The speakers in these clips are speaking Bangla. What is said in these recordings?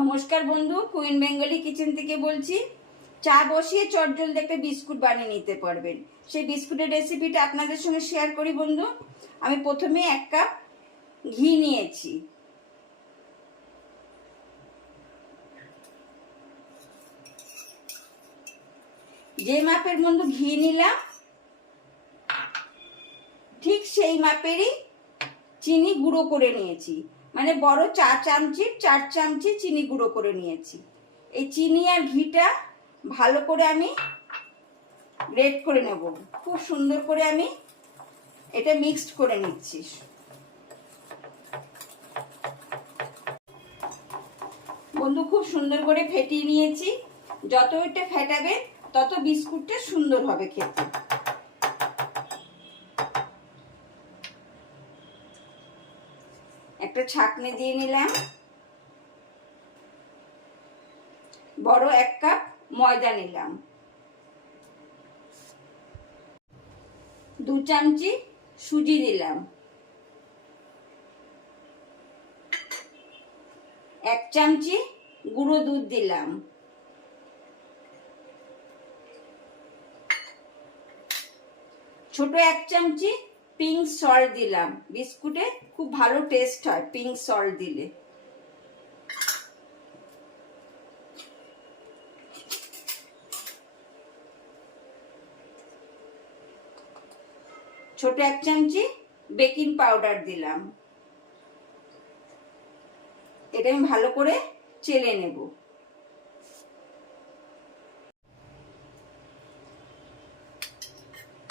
নমস্কার বন্ধু, কুইন বেঙ্গলি কিচেন থেকে বলছি। চা বসিয়ে চটজলদি একটা বিস্কুট বানিয়ে নিতে পারবেন। সেই বিস্কুটের রেসিপিটা আপনাদের সঙ্গে শেয়ার করি বন্ধু। আমি প্রথমে 1 কাপ ঘি নিয়েছি। যে মাপের বন্ধু ঘি নিলাম ঠিক সেই মাপেরই চিনি গুঁড়ো করে নিয়েছি। মানে বড় 4 চামচি 4 চামচি চিনি গুঁড়ো করে নিয়েছি। এই চিনি আর ঘিটা ভালো করে আমি গ্রেট করে নেব। খুব সুন্দর করে আমি এটা মিক্সড করে নিচ্ছি। বন্ধু খুব সুন্দর করে ফেটিয়ে নিয়েছি। যত এটা ফেটাবে তত বিস্কুটটা সুন্দর হবে খেতে। একটা ছাঁকনি দিয়ে নিলাম। বড় 1 কাপ ময়দা নিলাম। 2 চামচি সুজি দিলাম। 1 চামচি গুঁড়ো দুধ দিলাম। ছোট 1 চামচি পিঙ্ক সল্ট দিলাম। বিস্কুটে খুব ভালো টেস্ট হয় পিঙ্ক সল্ট দিলে। ছোট 1 চামচি বেকিং পাউডার দিলাম। এটা আমি ভালো করে চেলে নেব।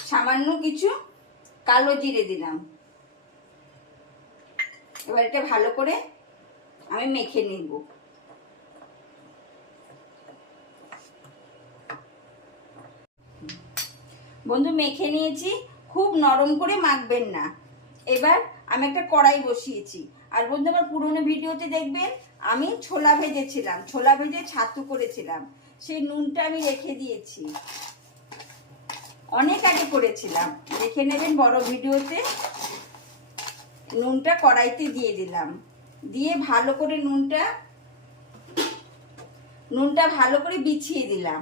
সামান্য কিছু কালো জিরে দিলাম। এবার এটা ভালো করে আমি মেখে নেব। বন্ধু মেখে নিয়েছি। খুব নরম করে মাখবেন না। এবার আমি একটা কড়াই বসিয়েছি। আর বন্ধু আমার পুরনো ভিডিওতে দেখবেন আমি ছোলা ভেজেছিলাম, ছোলা ভেজে ছাতু করেছিলাম। সেই নুনটা আমি রেখে দিয়েছি, অনেক আগে করেছিলাম, দেখে নেবেন বড় ভিডিওতে। নুনটা কড়াইতে দিয়ে দিলাম। দিয়ে ভালো করে নুনটা ভালো করে বিছিয়ে দিলাম।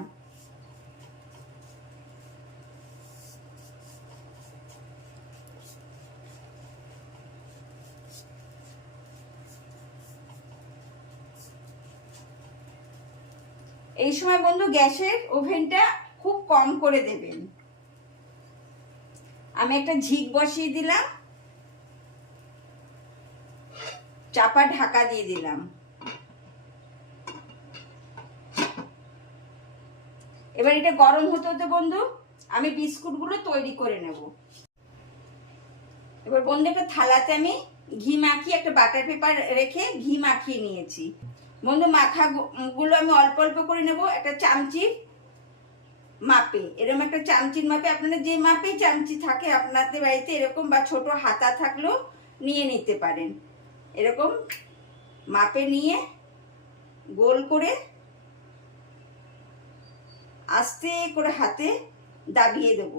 এই সময় বন্ধু গ্যাসের ওভেনটা খুব কম করে দেবেন। আমি একটা ঝিক বসিয়ে দিলাম, চাপা ঢাকা দিয়ে দিলাম। এবার এটা গরম হতে হতে বন্ধু আমি বিস্কুটগুলো তৈরি করে নেব। এবার বন্ধু একটা থালাতে আমি ঘি মাখিয়ে একটা বাটার পেপার রেখে ঘি মাখিয়ে নিয়েছি। বন্ধু মাখাগুলো আমি অল্প অল্প করে নেব। একটা চামচির মাপে, এরকম একটা চামচির মাপে, আপনাদের যে মাপে চামচি থাকে আপনাদের বাড়িতে এরকম, বা ছোট হাতা থাকলেও নিয়ে নিতে পারেন। এরকম মাপে নিয়ে গোল করে আস্তে করে হাতে দাবিয়ে দেব।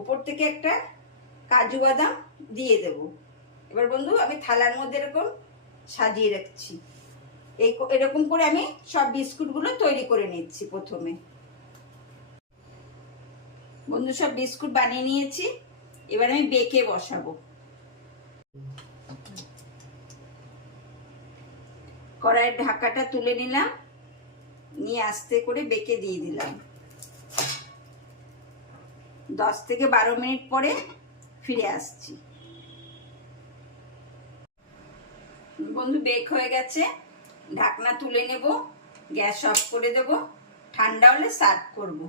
উপর থেকে একটা কাজু বাদাম দিয়ে দেব। এবার বন্ধু আমি থালার মধ্যে এরকম সাজিয়ে রাখছি। এরকম করে আমি সব বিস্কুটগুলো তৈরি করে নিচ্ছি। প্রথমে বন্ধু সব বিস্কুট বানিয়ে নিয়েছি। এবার আমি বেকে বসাবো। কড়াইয়ের ঢাকাটা তুলে নিলাম, নিয়ে আস্তে করে বেকে দিয়ে দিলাম। 10 থেকে 12 মিনিট পরে ফিরে আসছি। বন্ধু বেক হয়ে গেছে। ঢাকনা তুলে নেব, গ্যাস অফ করে দেব। ঠান্ডা হলে সার্ভ করব।